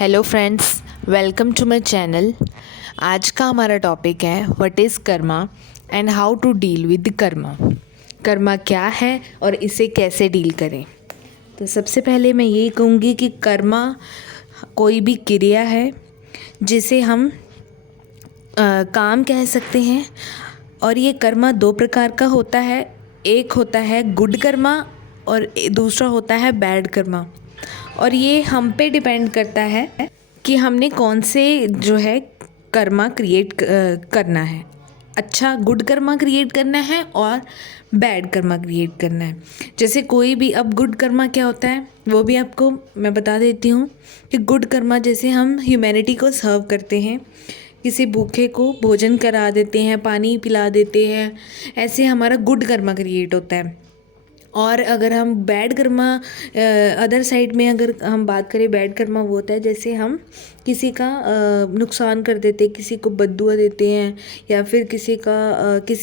Hello friends, welcome to my channel. आज का हमारा टॉपिक है what is karma and how to deal with karma. Karma क्या है और इसे कैसे डील करें। तो सबसे पहले मैं यही कहूँगी कि कर्मा कोई भी क्रिया है जिसे हम काम कह सकते हैं। और ये कर्मा दो प्रकार का होता है। एक होता है गुड कर्मा और दूसरा होता है बैड कर्मा। और ये हम पे डिपेंड करता है कि हमने कौन से जो है कर्मा क्रिएट करना है। अच्छा गुड कर्मा क्रिएट करना है और बैड कर्मा क्रिएट करना है। जैसे कोई भी, अब गुड कर्मा क्या होता है वो भी आपको मैं बता देती हूँ कि गुड कर्मा जैसे हम ह्यूमैनिटी को सर्व करते हैं, किसी भूखे को भोजन करा देते हैं, पानी पिला देते हैं, ऐसे हमारा गुड कर्मा क्रिएट होता है। और अगर हम बैड कर्मा अदर साइड में अगर हम बात करें, बैड कर्मा वो होता है जैसे हम किसी का नुकसान कर देते हैं, किसी को बद्दुआ देते हैं, या फिर किसी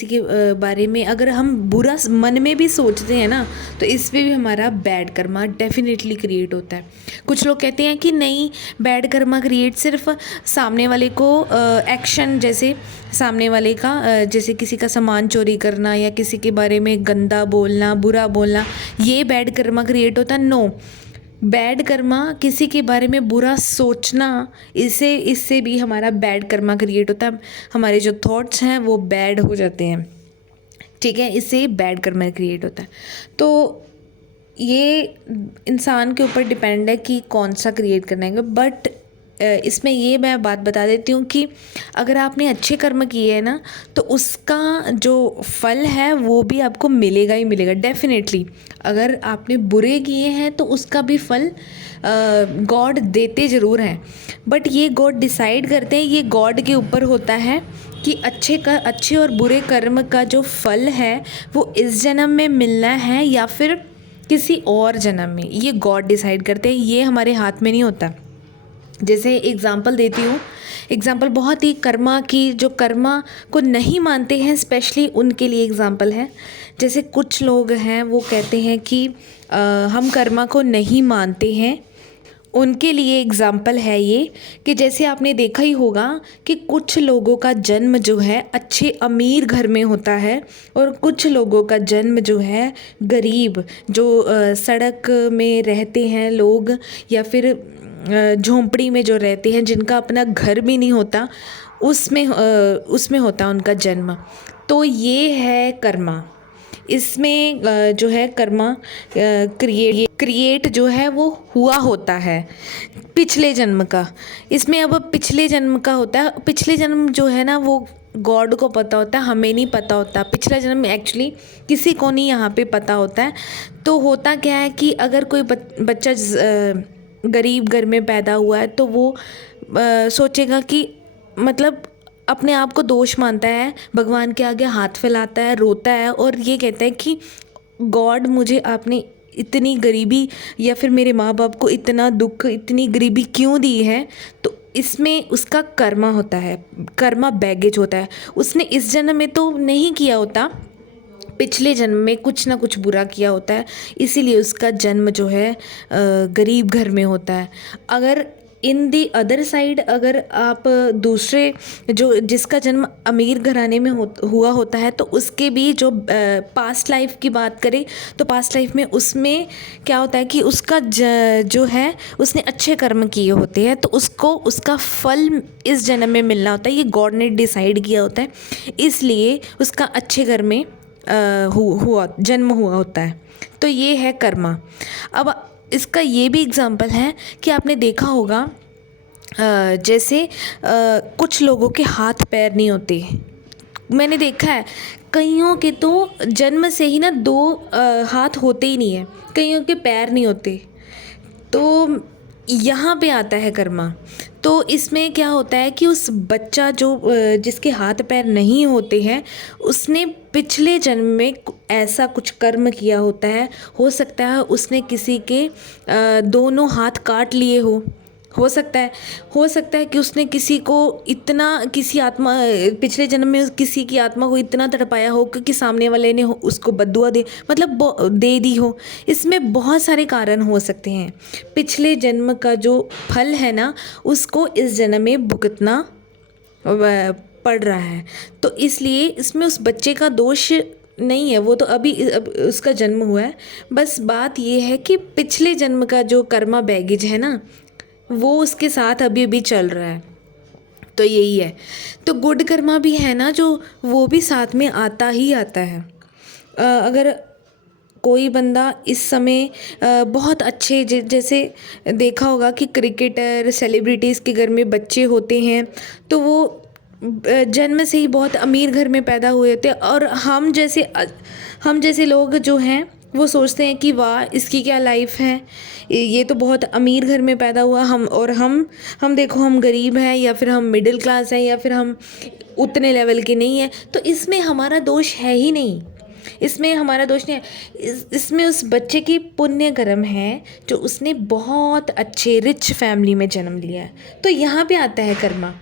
के बारे में अगर हम बुरा मन में भी सोचते हैं ना, तो इस पे भी हमारा बैड कर्मा डेफिनेटली क्रिएट होता है। कुछ लोग कहते हैं कि नहीं, बैड कर्मा क्रिएट सिर्फ सामने वाले को एक्शन, जैसे सामने वाले का जैसे किसी का सामान चोरी करना या किसी के बारे में गंदा बोलना, बुरा बोलना, ये बैड कर्मा क्रिएट होता है। नो, बैड कर्मा किसी के बारे में बुरा सोचना, इससे भी हमारा बैड कर्मा क्रिएट होता है। हमारे जो थॉट्स हैं वो बैड हो जाते हैं, ठीक है, इससे बैड कर्मा क्रिएट होता है। तो ये इंसान के ऊपर डिपेंड है कि कौन सा क्रिएट करना है। बट इसमें ये मैं बात बता देती हूँ कि अगर आपने अच्छे कर्म किए हैं ना, तो उसका जो फल है वो भी आपको मिलेगा ही मिलेगा डेफिनेटली। अगर आपने बुरे किए हैं तो उसका भी फल गॉड देते ज़रूर हैं, बट ये गॉड डिसाइड करते हैं, ये गॉड के ऊपर होता है कि अच्छे और बुरे कर्म का जो फल है वो इस जन्म में मिलना है या फिर किसी और जन्म में, ये गॉड डिसाइड करते हैं, ये हमारे हाथ में नहीं होता। जैसे एग्ज़ाम्पल देती हूँ, एग्ज़ाम्पल बहुत ही कर्मा की, जो कर्मा को नहीं मानते हैं स्पेशली उनके लिए एग्ज़ाम्पल है। जैसे कुछ लोग हैं वो कहते हैं कि हम कर्मा को नहीं मानते हैं, उनके लिए एग्ज़ाम्पल है ये कि जैसे आपने देखा ही होगा कि कुछ लोगों का जन्म जो है अच्छे अमीर घर में होता है और कुछ लोगों का जन्म जो है गरीब, जो सड़क में रहते हैं लोग या फिर झोंपड़ी में जो रहते हैं, जिनका अपना घर भी नहीं होता, उसमें होता है उनका जन्म। तो ये है कर्मा। इसमें जो है कर्मा क्रिएट जो है वो हुआ होता है पिछले जन्म का। इसमें अब पिछले जन्म का होता है, पिछले जन्म जो है ना वो गॉड को पता होता है, हमें नहीं पता होता। पिछला जन्म एक्चुअली किसी को नहीं यहाँ पे पता होता है। तो होता क्या है कि अगर कोई बच्चा गरीब घर में पैदा हुआ है तो वो सोचेगा कि, मतलब अपने आप को दोष मानता है, भगवान के आगे हाथ फैलाता है, रोता है और ये कहता है कि गॉड, मुझे आपने इतनी गरीबी या फिर मेरे माँ बाप को इतना दुख, इतनी गरीबी क्यों दी है। तो इसमें उसका कर्मा होता है, कर्मा बैगेज होता है। उसने इस जन्म में तो नहीं किया होता, पिछले जन्म में कुछ ना कुछ बुरा किया होता है, इसीलिए उसका जन्म जो है गरीब घर में होता है। अगर इन दी अदर साइड, अगर आप दूसरे जिसका जन्म अमीर घराने में हुआ होता है, तो उसके भी जो पास्ट लाइफ की बात करें तो पास्ट लाइफ में उसमें क्या होता है कि उसका जो है उसने अच्छे कर्म किए होते हैं, तो उसको उसका फल इस जन्म में मिलना होता है, ये गॉड ने डिसाइड किया होता है, इसलिए उसका अच्छे घर में जन्म हुआ होता है। तो ये है कर्मा। अब इसका ये भी एग्जाम्पल है कि आपने देखा होगा जैसे कुछ लोगों के हाथ पैर नहीं होते। मैंने देखा है कईयों के तो जन्म से ही ना दो हाथ होते ही नहीं है, कईयों के पैर नहीं होते। तो यहाँ पे आता है कर्मा। तो इसमें क्या होता है कि उस बच्चा जो जिसके हाथ पैर नहीं होते हैं, उसने पिछले जन्म में ऐसा कुछ कर्म किया होता है। हो सकता है उसने किसी के दोनों हाथ काट लिए हो सकता है कि उसने किसी को इतना किसी आत्मा पिछले जन्म में किसी की आत्मा को इतना तड़पाया हो कि सामने वाले ने उसको बद्दुआ दे मतलब दे दी हो। इसमें बहुत सारे कारण हो सकते हैं। पिछले जन्म का जो फल है ना, उसको इस जन्म में भुगतना पड़ रहा है। तो इसलिए इसमें उस बच्चे का दोष नहीं है, वो तो अभी उसका जन्म हुआ है। बस बात ये है कि पिछले जन्म का जो कर्मा बैगेज है ना, वो उसके साथ अभी अभी चल रहा है। तो यही है। तो गुड कर्मा भी है ना जो, वो भी साथ में आता ही आता है। अगर कोई बंदा इस समय बहुत अच्छे जैसे देखा होगा कि क्रिकेटर सेलिब्रिटीज़ के घर में बच्चे होते हैं, तो वो जन्म से ही बहुत अमीर घर में पैदा हुए थे, और हम जैसे लोग जो हैं वो सोचते हैं कि वाह इसकी क्या लाइफ है, ये तो बहुत अमीर घर में पैदा हुआ। हम देखो हम गरीब हैं, या फिर हम मिडिल क्लास हैं, या फिर हम उतने लेवल के नहीं हैं। तो इसमें हमारा दोष है ही नहीं, इसमें हमारा दोष नहीं है। इसमें उस बच्चे की पुण्य कर्म है जो उसने बहुत अच्छे रिच फैमिली में जन्म लिया है। तो यहाँ पे आता है कर्मा।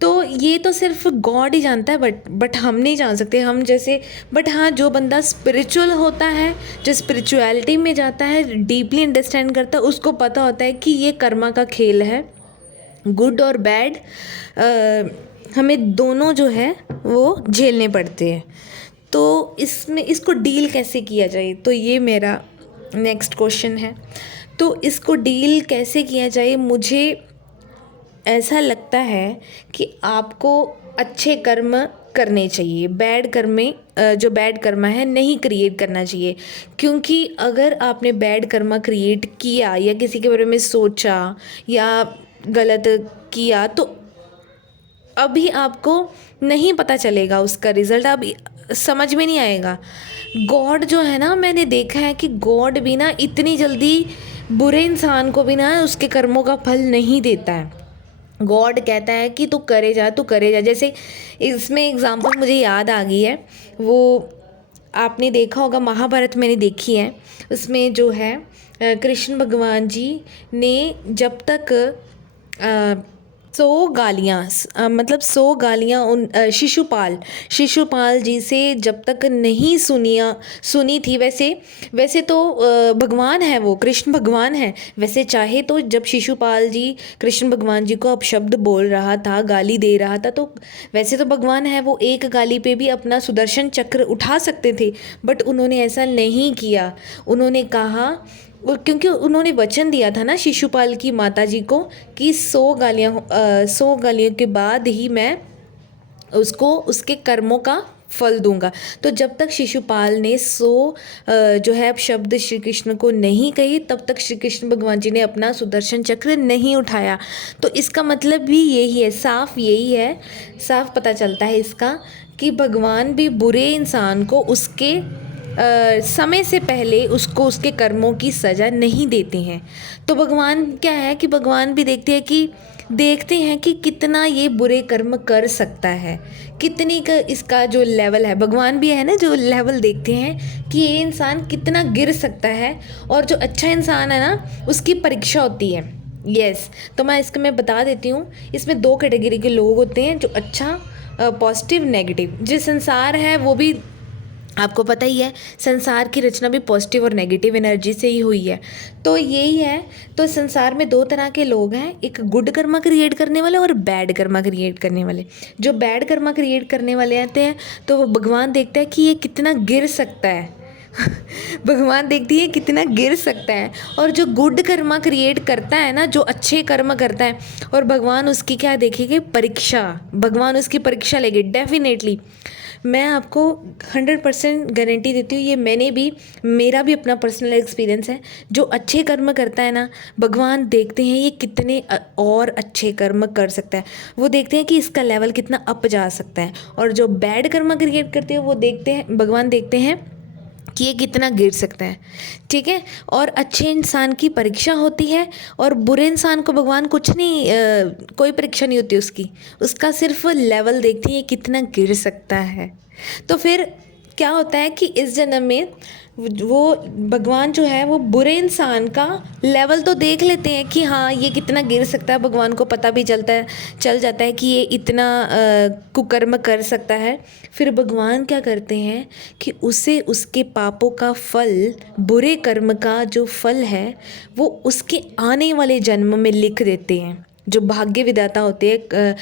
तो ये तो सिर्फ गॉड ही जानता है, बट हम नहीं जान सकते हम जैसे। बट हाँ, जो बंदा स्पिरिचुअल होता है, जो स्पिरिचुअलिटी में जाता है, डीपली अंडरस्टैंड करता है, उसको पता होता है कि ये कर्मा का खेल है। गुड और बैड हमें दोनों जो है वो झेलने पड़ते हैं। तो इसमें इसको डील कैसे किया जाए, तो ये मेरा नेक्स्ट क्वेश्चन है। तो इसको डील कैसे किया जाए, मुझे ऐसा लगता है कि आपको अच्छे कर्म करने चाहिए। बैड कर्म में जो बैड कर्मा है नहीं क्रिएट करना चाहिए। क्योंकि अगर आपने बैड कर्मा क्रिएट किया या किसी के बारे में सोचा या गलत किया, तो अभी आपको नहीं पता चलेगा उसका रिज़ल्ट, अभी समझ में नहीं आएगा। गॉड जो है ना, मैंने देखा है कि गॉड भी ना इतनी जल्दी बुरे इंसान को भी ना उसके कर्मों का फल नहीं देता है। गॉड कहता है कि तू करे जा, तू करे जा। जैसे इसमें एग्जांपल मुझे याद आ गई है, वो आपने देखा होगा, महाभारत मैंने देखी है। उसमें जो है कृष्ण भगवान जी ने जब तक 100 गालियाँ मतलब 100 गालियाँ उन शिशुपाल जी से जब तक नहीं सुनी थी। वैसे तो भगवान है, वो कृष्ण भगवान है। वैसे चाहे तो जब शिशुपाल जी कृष्ण भगवान जी को अपशब्द बोल रहा था, गाली दे रहा था, तो वैसे तो भगवान है, वो एक गाली पे भी अपना सुदर्शन चक्र उठा सकते थे। बट उन्होंने ऐसा नहीं किया। उन्होंने कहा, क्योंकि उन्होंने वचन दिया था ना शिशुपाल की माता जी को कि 100 गालियों के बाद ही मैं उसको उसके कर्मों का फल दूंगा। तो जब तक शिशुपाल ने 100 जो है शब्द श्री कृष्ण को नहीं कही, तब तक श्री कृष्ण भगवान जी ने अपना सुदर्शन चक्र नहीं उठाया। तो इसका मतलब भी यही है, साफ यही है, साफ पता चलता है इसका कि भगवान भी बुरे इंसान को उसके समय से पहले उसको उसके कर्मों की सज़ा नहीं देते हैं। तो भगवान क्या है कि भगवान भी देखते हैं कि कितना ये बुरे कर्म कर सकता है, कितनी का इसका जो लेवल है। भगवान भी है ना जो लेवल देखते हैं कि ये इंसान कितना गिर सकता है, और जो अच्छा इंसान है ना उसकी परीक्षा होती है। यस, तो मैं बता देती हूँ। इसमें 2 कैटेगरी के लोग होते हैं, जो अच्छा पॉजिटिव नेगेटिव। जो संसार है वो भी आपको पता ही है, संसार की रचना भी पॉजिटिव और नेगेटिव एनर्जी से ही हुई है। तो यही है। तो संसार में 2 तरह के लोग हैं, एक गुड कर्मा क्रिएट करने वाले और बैड कर्मा क्रिएट करने वाले। जो बैड कर्मा क्रिएट करने वाले आते हैं, तो वो भगवान देखता है कि ये कितना गिर सकता है भगवान देखती है कितना गिर सकता है। और जो गुड कर्मा क्रिएट करता है ना, जो अच्छे कर्म करता है, और भगवान उसकी क्या देखेंगे, परीक्षा। भगवान उसकी परीक्षा लेंगे डेफिनेटली। मैं आपको 100% गारंटी देती हूँ, ये मेरा भी अपना पर्सनल एक्सपीरियंस है। जो अच्छे कर्म करता है ना, भगवान देखते हैं ये कितने और अच्छे कर्म कर सकता है। वो देखते हैं कि इसका लेवल कितना अप जा सकता है। और जो बैड कर्म क्रिएट करते हैं, वो भगवान देखते हैं कि ये कितना गिर सकता है। ठीक है। और अच्छे इंसान की परीक्षा होती है, और बुरे इंसान को भगवान कुछ नहीं, कोई परीक्षा नहीं होती उसका सिर्फ लेवल देखती है कितना गिर सकता है। तो फिर क्या होता है कि इस जन्म में वो भगवान जो है वो बुरे इंसान का लेवल तो देख लेते हैं कि हाँ ये कितना गिर सकता है, भगवान को पता भी चल जाता है कि ये इतना कुकर्म कर सकता है। फिर भगवान क्या करते हैं कि उसे उसके पापों का फल, बुरे कर्म का जो फल है वो उसके आने वाले जन्म में लिख देते हैं। जो भाग्य विधाता होते हैं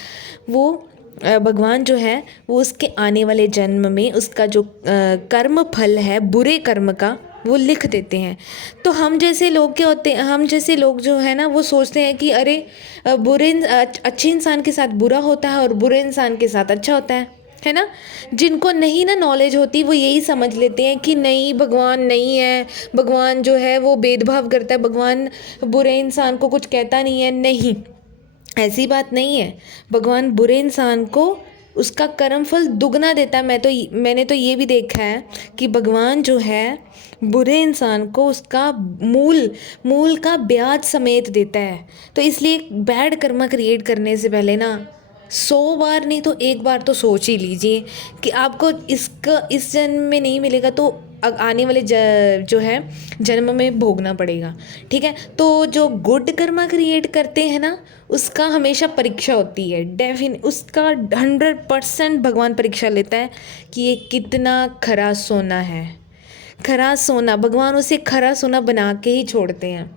वो भगवान जो है वो उसके आने वाले जन्म में उसका जो कर्म फल है बुरे कर्म का वो लिख देते हैं। तो हम जैसे लोग क्या होते हैं, हम जैसे लोग जो है ना वो सोचते हैं कि अरे अच्छे इंसान के साथ बुरा होता है और बुरे इंसान के साथ अच्छा होता है ना। जिनको नहीं ना नॉलेज होती वो यही समझ लेते हैं कि नहीं भगवान नहीं है, भगवान जो है वो भेदभाव करता है, भगवान बुरे इंसान को कुछ कहता नहीं है। नहीं, ऐसी बात नहीं है। भगवान बुरे इंसान को उसका कर्म फल दुगना देता है। मैंने तो ये भी देखा है कि भगवान जो है बुरे इंसान को उसका मूल का ब्याज समेत देता है। तो इसलिए बैड कर्मा क्रिएट करने से पहले ना 100 बार नहीं तो एक बार तो सोच ही लीजिए कि आपको इस जन्म में नहीं मिलेगा तो आने वाले जो है जन्म में भोगना पड़ेगा। ठीक है, तो जो गुड कर्मा क्रिएट करते हैं ना उसका हमेशा परीक्षा होती है। उसका 100% भगवान परीक्षा लेता है कि ये कितना खरा सोना है। खरा सोना, भगवान उसे खरा सोना बना के ही छोड़ते हैं।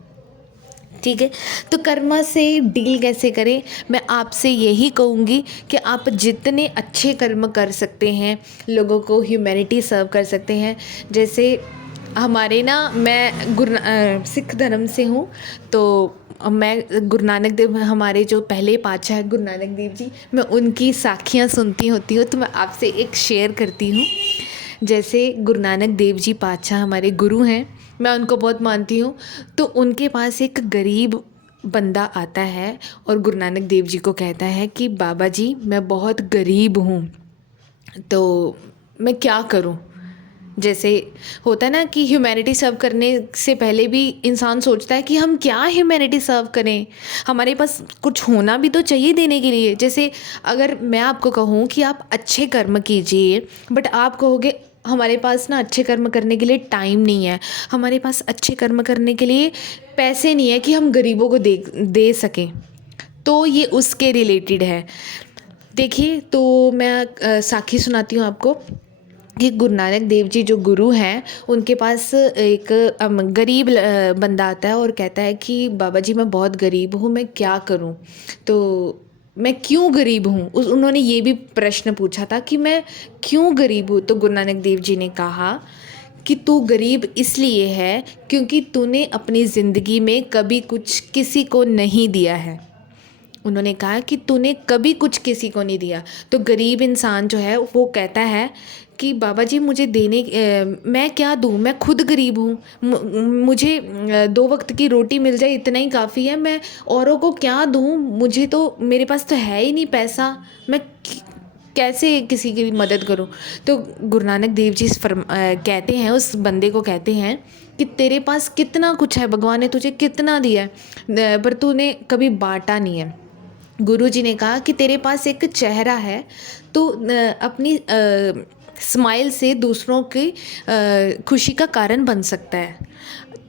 ठीक है, तो कर्मा से डील कैसे करें, मैं आपसे यही कहूँगी कि आप जितने अच्छे कर्म कर सकते हैं, लोगों को ह्यूमैनिटी सर्व कर सकते हैं। जैसे हमारे ना, मैं सिख धर्म से हूँ, तो मैं गुरु नानक देव, हमारे जो पहले पातशाह है गुरु नानक देव जी, मैं उनकी साखियाँ सुनती होती हूँ। तो मैं आपसे एक शेयर करती हूँ। जैसे गुरु नानक देव जी पातशाह हमारे गुरु हैं, मैं उनको बहुत मानती हूँ। तो उनके पास एक गरीब बंदा आता है और गुरु नानक देव जी को कहता है कि बाबा जी मैं बहुत गरीब हूँ, तो मैं क्या करूँ। जैसे होता है ना कि ह्यूमैनिटी सर्व करने से पहले भी इंसान सोचता है कि हम क्या ह्यूमैनिटी सर्व करें, हमारे पास कुछ होना भी तो चाहिए देने के लिए। जैसे अगर मैं आपको कहूँ कि आप अच्छे कर्म कीजिए, बट आप कहोगे हमारे पास ना अच्छे कर्म करने के लिए टाइम नहीं है, हमारे पास अच्छे कर्म करने के लिए पैसे नहीं है कि हम गरीबों को दे सकें, तो ये उसके रिलेटेड है। देखिए, तो मैं साखी सुनाती हूँ आपको कि गुरु नानक देव जी जो गुरु हैं उनके पास एक गरीब बंदा आता है और कहता है कि बाबा जी मैं बहुत गरीब हूँ, मैं क्या करूँ। तो मैं क्यों गरीब हूँ, उन्होंने ये भी प्रश्न पूछा था कि मैं क्यों गरीब हूँ। तो गुरु नानक देव जी ने कहा कि तू गरीब इसलिए है क्योंकि तूने अपनी ज़िंदगी में कभी कुछ किसी को नहीं दिया है। उन्होंने कहा कि तूने कभी कुछ किसी को नहीं दिया। तो गरीब इंसान जो है वो कहता है कि बाबा जी मुझे मैं क्या दूँ, मैं खुद गरीब हूँ, मुझे 2 वक्त की रोटी मिल जाए इतना ही काफ़ी है, मैं औरों को क्या दूँ, मुझे तो मेरे पास तो है ही नहीं पैसा, मैं कैसे किसी की मदद करूँ। तो गुरु नानक देव जी कहते हैं, उस बंदे को कहते हैं कि तेरे पास कितना कुछ है, भगवान ने तुझे कितना दिया है, पर तूने कभी बांटा नहीं है। गुरुजी ने कहा कि तेरे पास एक चेहरा है, तो अपनी स्माइल से दूसरों की खुशी का कारण बन सकता है।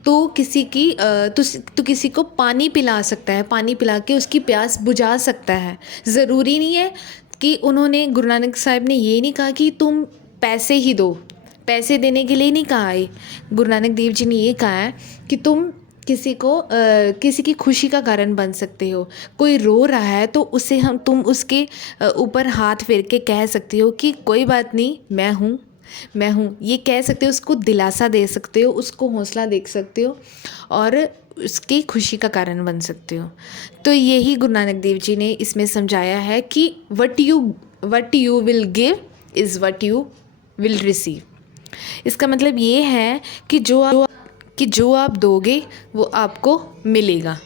तो किसी को पानी पिला सकता है, पानी पिला के उसकी प्यास बुझा सकता है। ज़रूरी नहीं है कि उन्होंने, गुरु नानक साहब ने ये नहीं कहा कि तुम पैसे ही दो, पैसे देने के लिए नहीं कहा है। गुरु नानक देव जी ने ये कहा है कि तुम किसी की खुशी का कारण बन सकते हो। कोई रो रहा है तो तुम उसके ऊपर हाथ फेर के कह सकते हो कि कोई बात नहीं, मैं हूँ, ये कह सकते हो, उसको दिलासा दे सकते हो, उसको हौसला दे सकते हो और उसकी खुशी का कारण बन सकते हो। तो यही गुरु नानक देव जी ने इसमें समझाया है कि what you will give is what you will receive. इसका मतलब ये है कि जो आप दोगे वो आपको मिलेगा।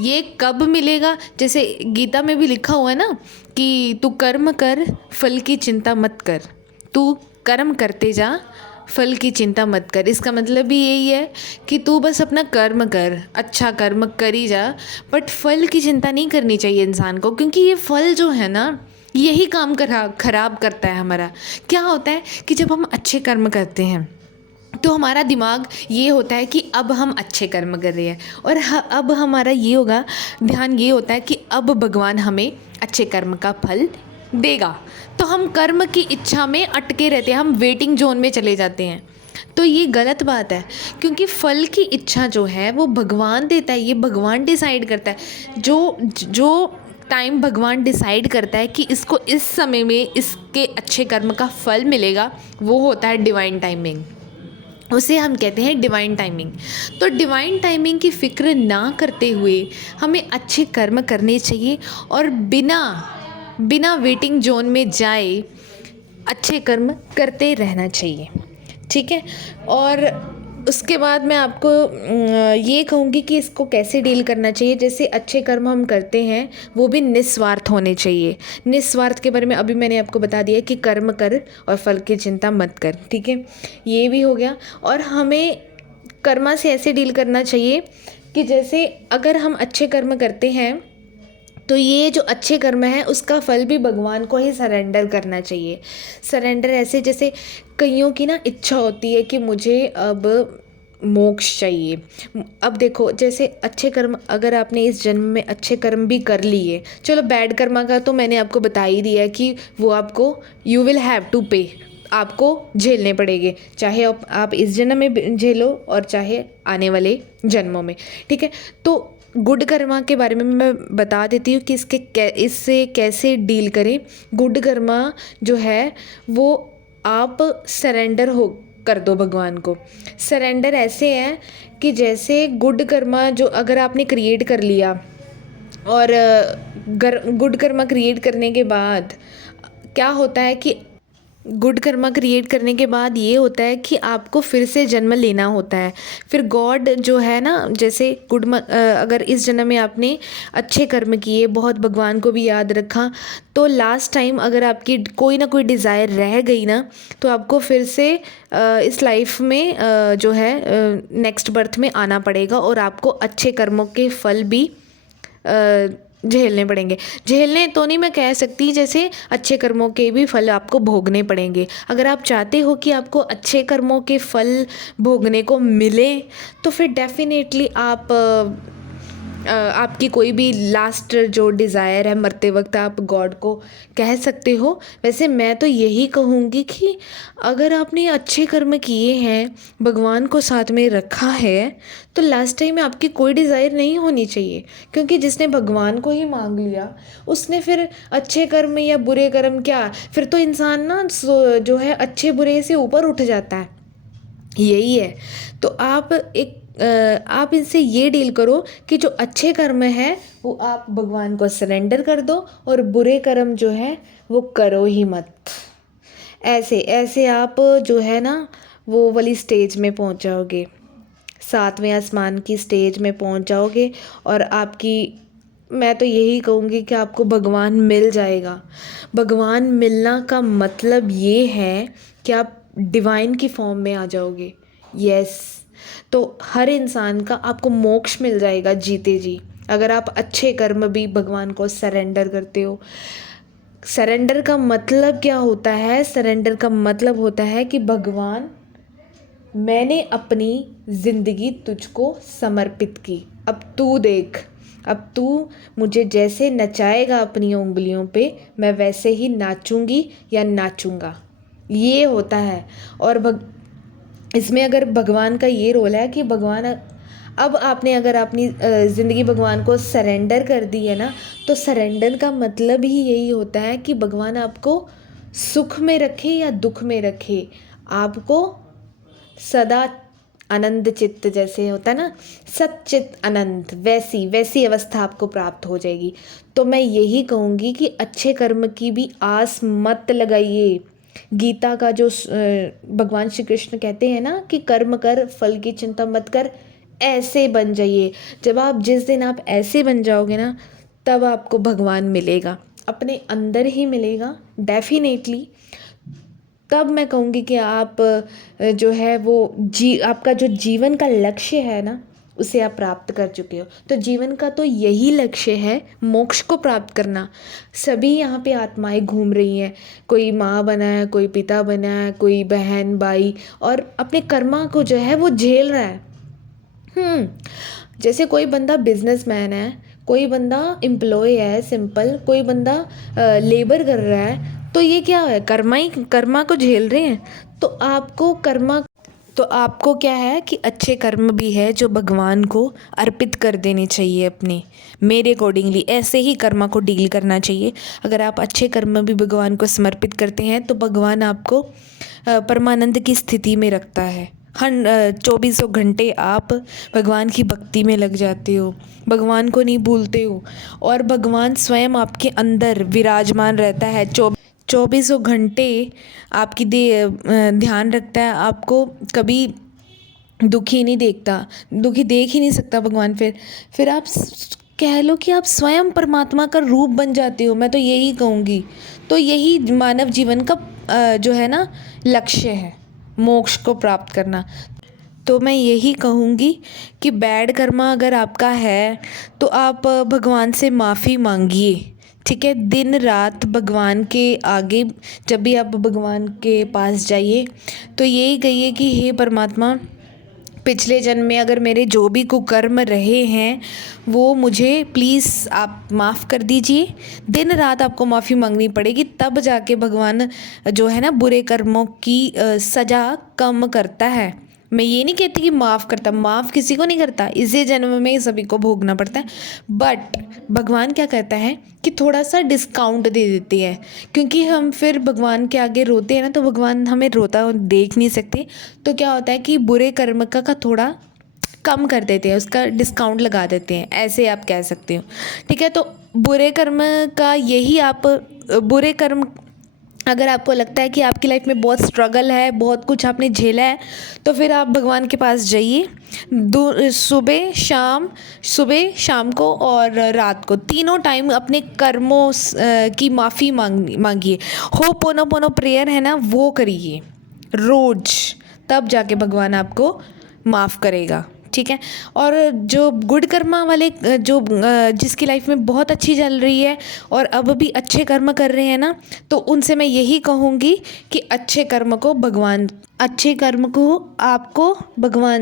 ये कब मिलेगा, जैसे गीता में भी लिखा हुआ है ना कि तू कर्म कर, फल की चिंता मत कर। तू कर्म करते जा, फल की चिंता मत कर। इसका मतलब भी यही है कि तू बस अपना कर्म कर, अच्छा कर्म करी जा, बट फल की चिंता नहीं करनी चाहिए इंसान को, क्योंकि ये फल जो है ना यही काम खराब करता है हमारा। क्या होता है कि जब हम अच्छे कर्म करते हैं तो हमारा दिमाग ये होता है कि अब हम अच्छे कर्म कर रहे हैं, और अब हमारा ये होगा, ध्यान ये होता है कि अब भगवान हमें अच्छे कर्म का फल देगा। तो हम कर्म की इच्छा में अटके रहते हैं, हम वेटिंग जोन में चले जाते हैं। तो ये गलत बात है, क्योंकि फल की इच्छा जो है वो भगवान देता है, ये भगवान डिसाइड करता है। जो जो टाइम भगवान डिसाइड करता है कि इसको इस समय में इसके अच्छे कर्म का फल मिलेगा, वो होता है डिवाइन टाइमिंग। उसे हम कहते हैं डिवाइन टाइमिंग। तो डिवाइन टाइमिंग की फ़िक्र ना करते हुए हमें अच्छे कर्म करने चाहिए, और बिना बिना वेटिंग जोन में जाए अच्छे कर्म करते रहना चाहिए। ठीक है। और उसके बाद मैं आपको ये कहूँगी कि इसको कैसे डील करना चाहिए। जैसे अच्छे कर्म हम करते हैं वो भी निस्वार्थ होने चाहिए। निस्वार्थ के बारे में अभी मैंने आपको बता दिया कि कर्म कर और फल की चिंता मत कर। ठीक है, ये भी हो गया। और हमें कर्मा से ऐसे डील करना चाहिए कि जैसे अगर हम अच्छे कर्म करते हैं तो ये जो अच्छे कर्म है उसका फल भी भगवान को ही सरेंडर करना चाहिए। सरेंडर ऐसे, जैसे कईयों की ना इच्छा होती है कि मुझे अब मोक्ष चाहिए। अब देखो, जैसे अच्छे कर्म अगर आपने इस जन्म में अच्छे कर्म भी कर लिए, चलो बैड कर्मा का तो मैंने आपको बता ही दिया कि वो आपको यू विल हैव टू पे, आपको झेलने पड़ेंगे, चाहे आप इस जन्म में झेलो और चाहे आने वाले जन्मों में। ठीक है। तो गुड कर्मा के बारे में मैं बता देती हूँ कि इससे कैसे डील करें। गुड कर्मा जो है वो आप सरेंडर हो कर दो भगवान को। सरेंडर ऐसे है कि जैसे गुड कर्मा जो अगर आपने क्रिएट कर लिया, और गुड कर्मा क्रिएट करने के बाद क्या होता है कि गुड कर्मा क्रिएट करने के बाद ये होता है कि आपको फिर से जन्म लेना होता है। फिर गॉड जो है ना, जैसे अगर इस जन्म में आपने अच्छे कर्म किए, बहुत भगवान को भी याद रखा, तो लास्ट टाइम अगर आपकी कोई ना कोई डिज़ायर रह गई ना, तो आपको फिर से इस लाइफ में जो है नेक्स्ट बर्थ में आना पड़ेगा, और आपको अच्छे कर्मों के फल भी झेलने पड़ेंगे। झेलने तो नहीं मैं कह सकती, जैसे अच्छे कर्मों के भी फल आपको भोगने पड़ेंगे। अगर आप चाहते हो कि आपको अच्छे कर्मों के फल भोगने को मिले, तो फिर डेफिनेटली आपकी कोई भी लास्ट जो डिज़ायर है, मरते वक्त आप गॉड को कह सकते हो। वैसे मैं तो यही कहूँगी कि अगर आपने अच्छे कर्म किए हैं, भगवान को साथ में रखा है, तो लास्ट टाइम में आपकी कोई डिज़ायर नहीं होनी चाहिए, क्योंकि जिसने भगवान को ही मांग लिया उसने फिर अच्छे कर्म या बुरे कर्म क्या, फिर तो इंसान ना जो है अच्छे बुरे से ऊपर उठ जाता है। यही है। तो आप इनसे ये डील करो कि जो अच्छे कर्म है वो आप भगवान को सरेंडर कर दो, और बुरे कर्म जो है वो करो ही मत। ऐसे ऐसे आप जो है ना वो वाली स्टेज में पहुंच जाओगे, 7वें आसमान की स्टेज में पहुंच जाओगे, और मैं तो यही कहूँगी कि आपको भगवान मिल जाएगा। भगवान मिलना का मतलब ये है कि आप डिवाइन की फॉर्म में आ जाओगे। यस। तो हर इंसान का आपको मोक्ष मिल जाएगा जीते जी, अगर आप अच्छे कर्म भी भगवान को सरेंडर करते हो। सरेंडर का मतलब क्या होता है? सरेंडर का मतलब होता है कि भगवान, मैंने अपनी ज़िंदगी तुझको समर्पित की, अब तू देख, अब तू मुझे जैसे नचाएगा अपनी उंगलियों पे, मैं वैसे ही नाचूंगी या नाचूंगा। ये होता है। और इसमें अगर भगवान का ये रोल है कि भगवान, अब आपने अगर अपनी ज़िंदगी भगवान को सरेंडर कर दी है ना, तो सरेंडर का मतलब ही यही होता है कि भगवान आपको सुख में रखे या दुख में रखे, आपको सदा आनंद चित्त, जैसे होता है ना सच्चित आनंद, वैसी वैसी अवस्था आपको प्राप्त हो जाएगी। तो मैं यही कहूँगी कि अच्छे कर्म की भी आस मत लगाइए। गीता का जो भगवान श्री कृष्ण कहते हैं ना कि कर्म कर फल की चिंता मत कर, ऐसे बन जाइए। जिस दिन आप ऐसे बन जाओगे ना, तब आपको भगवान मिलेगा, अपने अंदर ही मिलेगा डेफिनेटली। तब मैं कहूँगी कि आप जो है वो आपका जो जीवन का लक्ष्य है ना, उसे आप प्राप्त कर चुके हो। तो जीवन का तो यही लक्ष्य है, मोक्ष को प्राप्त करना। सभी यहाँ पे आत्माएं घूम रही हैं, कोई माँ बना है, कोई पिता बना है, कोई बहन भाई, और अपने कर्मा को जो है वो झेल रहा है। जैसे कोई बंदा बिजनेसमैन है, कोई बंदा एम्प्लॉय है सिंपल, कोई बंदा लेबर कर रहा है, तो ये क्या है, कर्मा को झेल रहे हैं। तो आपको क्या है कि अच्छे कर्म भी है जो भगवान को अर्पित कर देने चाहिए अपने, मेरे अकॉर्डिंगली ऐसे ही कर्मा को डील करना चाहिए। अगर आप अच्छे कर्म भी भगवान को समर्पित करते हैं तो भगवान आपको परमानंद की स्थिति में रखता है। 24 घंटे आप भगवान की भक्ति में लग जाते हो, भगवान को नहीं भूलते हो, और भगवान स्वयं आपके अंदर विराजमान रहता है। 24 घंटे आपकी ध्यान रखता है, आपको कभी दुखी नहीं देखता, दुखी देख ही नहीं सकता भगवान। फिर आप कह लो कि आप स्वयं परमात्मा का रूप बन जाते हो, मैं तो यही कहूँगी। तो यही मानव जीवन का जो है ना लक्ष्य है, मोक्ष को प्राप्त करना। तो मैं यही कहूँगी कि बैड कर्मा अगर आपका है तो आप भगवान से माफ़ी मांगिए, ठीक है। दिन रात भगवान के आगे, जब भी आप भगवान के पास जाइए तो यही कहिए कि हे परमात्मा, पिछले जन्म में अगर मेरे जो भी कुकर्म रहे हैं वो मुझे प्लीज़ आप माफ़ कर दीजिए। दिन रात आपको माफ़ी मांगनी पड़ेगी, तब जाके भगवान जो है ना बुरे कर्मों की सज़ा कम करता है। मैं ये नहीं कहती कि माफ़ करता, माफ़ किसी को नहीं करता, इसी जन्म में सभी को भोगना पड़ता है। बट भगवान क्या करता है कि थोड़ा सा डिस्काउंट दे देती है, क्योंकि हम फिर भगवान के आगे रोते हैं ना, तो भगवान हमें रोता देख नहीं सकते। तो क्या होता है कि बुरे कर्म का थोड़ा कम कर देते हैं, उसका डिस्काउंट लगा देते हैं, ऐसे आप कह सकते हो, ठीक है। तो बुरे कर्म का यही आप बुरे कर्म, अगर आपको लगता है कि आपकी लाइफ में बहुत स्ट्रगल है, बहुत कुछ आपने झेला है, तो फिर आप भगवान के पास जाइए। सुबह शाम को और रात को, तीनों टाइम अपने कर्मों की माफ़ी मांगिए। होपोनोपोनो प्रेयर है ना, वो करिए रोज़, तब जाके भगवान आपको माफ़ करेगा, ठीक है। और जो गुड कर्मा वाले, जो जिसकी लाइफ में बहुत अच्छी चल रही है और अब भी अच्छे कर्म कर रहे हैं ना, तो उनसे मैं यही कहूँगी कि अच्छे कर्म को आपको भगवान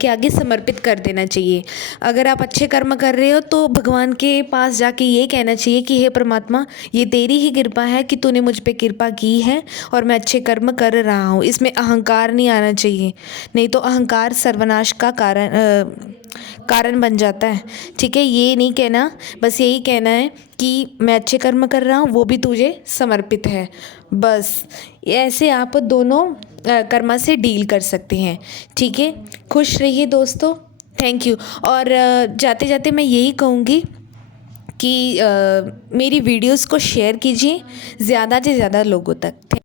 के आगे समर्पित कर देना चाहिए। अगर आप अच्छे कर्म कर रहे हो तो भगवान के पास जाके ये कहना चाहिए कि हे परमात्मा, ये तेरी ही कृपा है कि तूने मुझ पे कृपा की है और मैं अच्छे कर्म कर रहा हूँ। इसमें अहंकार नहीं आना चाहिए, नहीं तो अहंकार सर्वनाश का कारण बन जाता है, ठीक है। ये नहीं कहना, बस यही कहना है कि मैं अच्छे कर्म कर रहा हूँ, वो भी तुझे समर्पित है। बस ऐसे आप दोनों कर्मा से डील कर सकते हैं, ठीक है। खुश रहिए दोस्तों, थैंक यू। और जाते जाते मैं यही कहूँगी कि मेरी वीडियोस को शेयर कीजिए ज़्यादा से ज़्यादा लोगों तक।